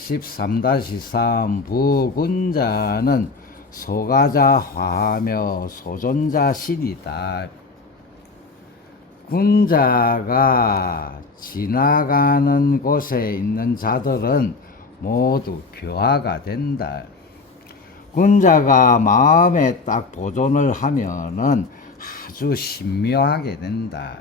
13-3 부군자는 소가자화하며 소존자 신이다. 군자가 지나가는 곳에 있는 자들은 모두 교화가 된다. 군자가 마음에 딱 보존을 하면은 아주 신묘하게 된다.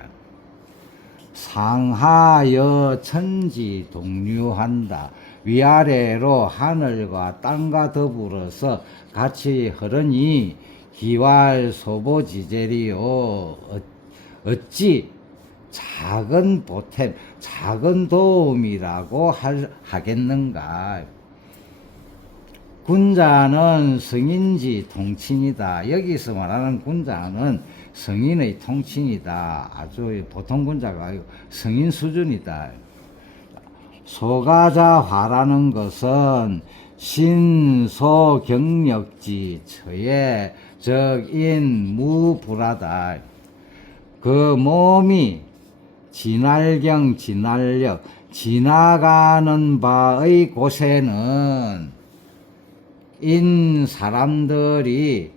상하여 천지 동류한다. 위아래로 하늘과 땅과 더불어서 같이 흐르니 기왈 소보지제리요 어- 어찌 작은 보탬, 작은 도움이라고 할, 하겠는가? 군자는 성인지 통친이다. 여기서 말하는 군자는 성인의 통친이다. 아주 보통 군자가 아니고 성인 수준이다. 소가자화라는 것은 신소경력지 처의 적인 무불하다. 그 몸이 진할경 진할력 지나가는 바의 곳에는 인 사람들이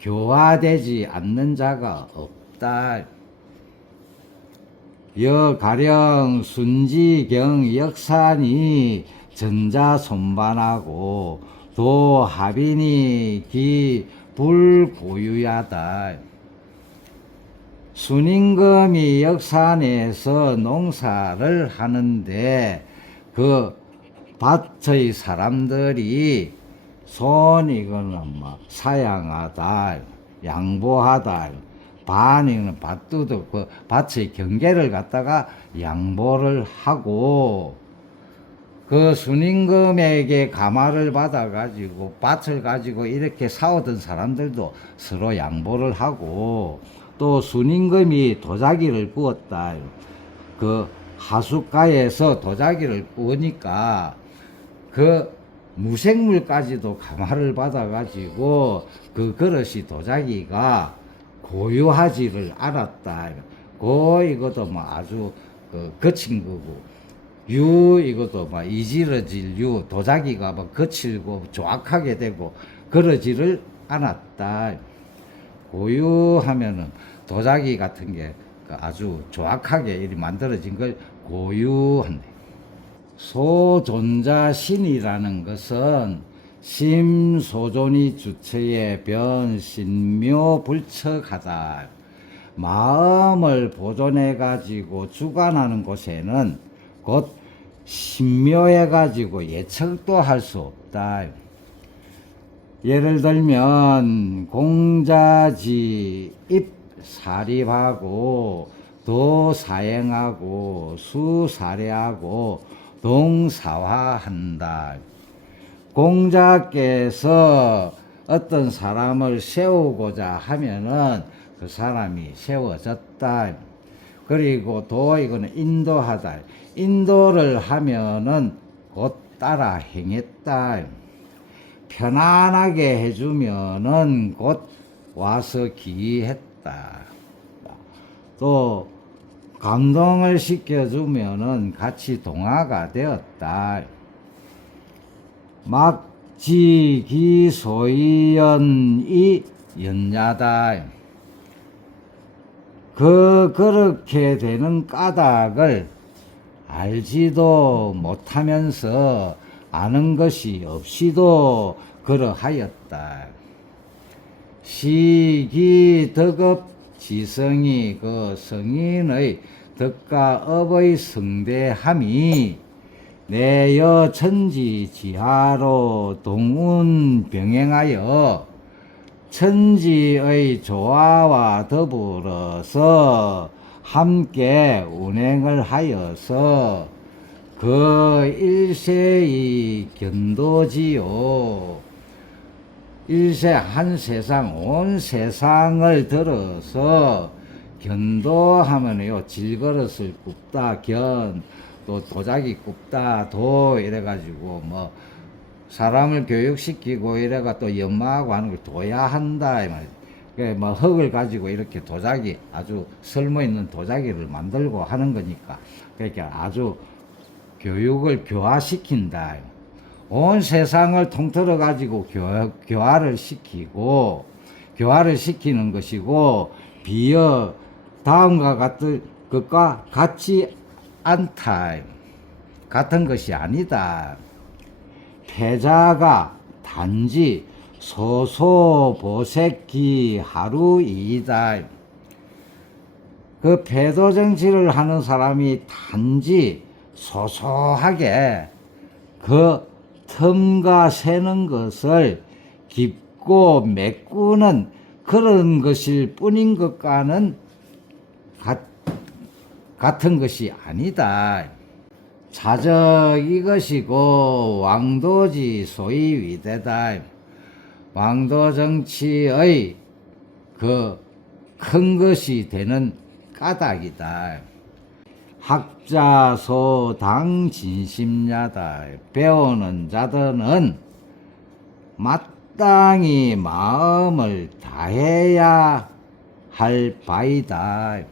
교화되지 않는 자가 없다. 여가령 순지경 역산이 전자 손반하고 도하빈이 기 불고유야다. 순임금이 역산에서 농사를 하는데 그 밭의 사람들이 손 이거는 뭐 사양하다, 양보하다, 반이는 밭두도 그 밭의 경계를 갖다가 양보를 하고 그 순임금에게 가마를 받아 가지고 밭을 가지고 이렇게 싸우던 사람들도 서로 양보를 하고 또 순임금이 도자기를 구웠다. 그 하숫가에서 도자기를 구우니까 그 무생물까지도 가마를 받아 가지고 그 그릇이 도자기가 고유하지를 않았다. 고 이것도 뭐 아주 그 거친 거고 유 이것도 막 이지러질 유 도자기가 막 거칠고 조악하게 되고 그러지를 않았다. 고유하면은 도자기 같은 게그 아주 조악하게 이리 만들어진 걸 고유한대. 소존자신이라는 것은 심소존이 주체의 변신묘 불척하다. 마음을 보존해 가지고 주관하는 곳에는 곧 신묘해 가지고 예측도 할 수 없다. 예를 들면 공자지 입 사립하고 도사행하고 수사례하고 동사화한다. 공자께서 어떤 사람을 세우고자 하면은 그 사람이 세워졌다. 그리고 도 이거는 인도하다. 인도를 하면은 곧 따라 행했다. 편안하게 해주면은 곧 와서 기했다. 또 감동을 시켜주면은 같이 동화가 되었다. 막지기소이연이 연야다. 그 그렇게 되는 까닭을 알지도 못하면서 아는 것이 없이도 그러하였다. 시기 덕업 지성이 그 성인의 덕과 업의 성대함이 내여 천지 지하로 동운 병행하여 천지의 조화와 더불어서 함께 운행을 하여서 그 일세의 견도지요. 일세 한 세상 온 세상을 들어서 견도하면요 질그릇을 굽다 견 또 도자기 굽다 도 이래가지고 뭐 사람을 교육시키고 이래가 또 연마하고 하는 걸 둬야 한다 이 말이지. 그뭐 흙을 가지고 이렇게 도자기 아주 설모 있는 도자기를 만들고 하는 거니까 그러니까 아주 교육을 교화시킨다. 온 세상을 통틀어 가지고 교, 교화를 시키고 교화를 시키는 것이고 비어 다음과 같은 것과 같지 않다. 같은 것이 아니다. 패자가 단지 소소보색기 하루이다. 그 패도 정치를 하는 사람이 단지 소소하게 그 틈과 새는 것을 깊고 메꾸는 그런 것일 뿐인 것과는 같, 같은 것이 아니다. 자적 이것이고 왕도지 소위 위대다. 왕도 정치의 그 큰 것이 되는 까닭이다. 학자소당 진심야다. 배우는 자들은 마땅히 마음을 다해야 할 바이다.